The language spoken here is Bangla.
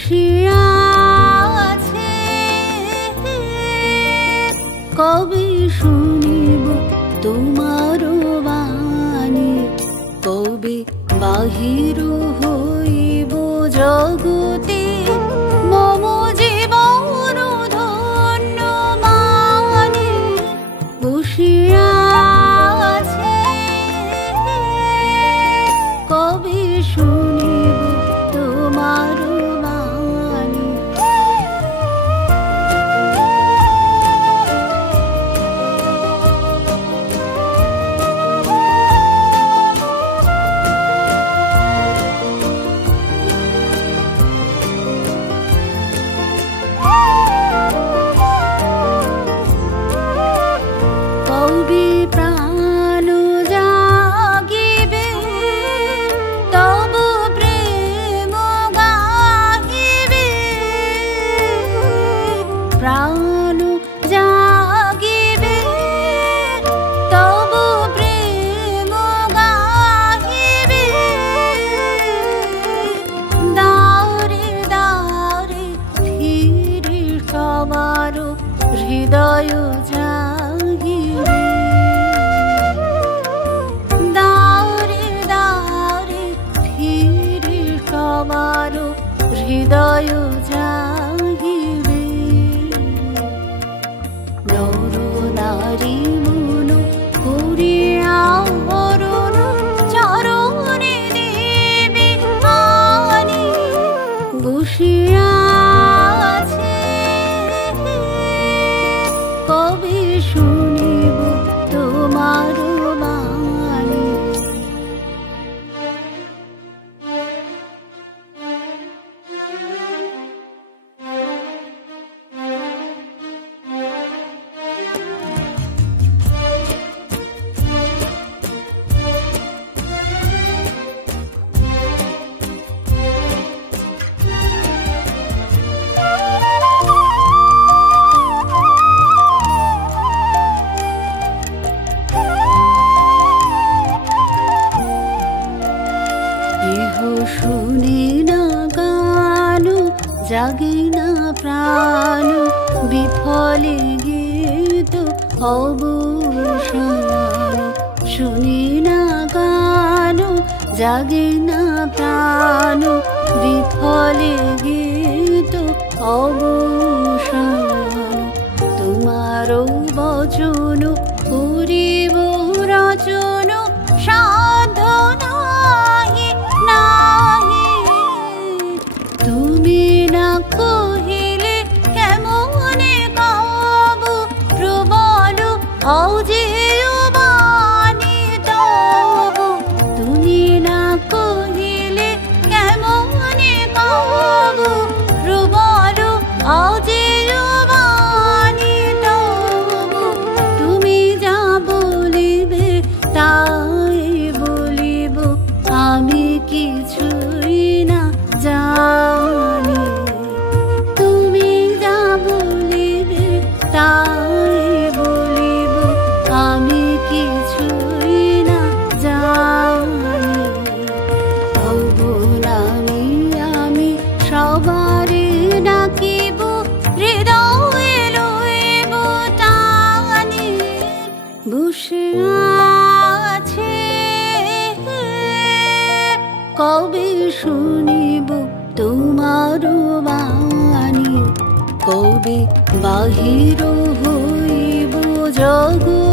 বসিয়া আছে, কবে শুনিব তোমার বাণী, কবে বাহির হইব জগতে মম জীবন ধন্য মানে। বসিয়া আছে, কবে শুনিব তোমার বাণী। কবে প্রাণ জাগিবে তব প্রেম গাহিবে, প্রাণ জাগিবে তব প্রেম গাহিবে। দারে দারে ধীরে সবার হৃদয় জাগিবে, দারে দারে ধীরে সবার হৃদয় জাগিবে। নর নারী মন করিয়া হরণ চরণে দেবে আনি। বসিয়া আছে, কবে শুনিব তোমার বাণী। কেহ শুনে না গান, জাগে না প্রাণ, বিফলে গীত অবসান। শুনে না গান, জাগে না প্রাণ, বিফলে গীত অবসান। তোমার বচন করিব রচন, সাধ নাহি নাহি। তুমি না কহিলে কেমনে গাব প্রবল অজেয় বাণী তব। তুমি না কহিলে কেমনে গাব প্রবল অজেয় বাণী তব। তুমি যা বলিবে তাই বলিব, আমি কিছুই না জানি। তুমি যা বলিবে তাই বলিব, আমি কিছুই না জানি। হব নামি আমি সবারে ডাকিব, হৃদয়ে লইব টানি। বসে আছে, কবে শুনিব তোমার বাণী, কবে বাহির হইব জগতে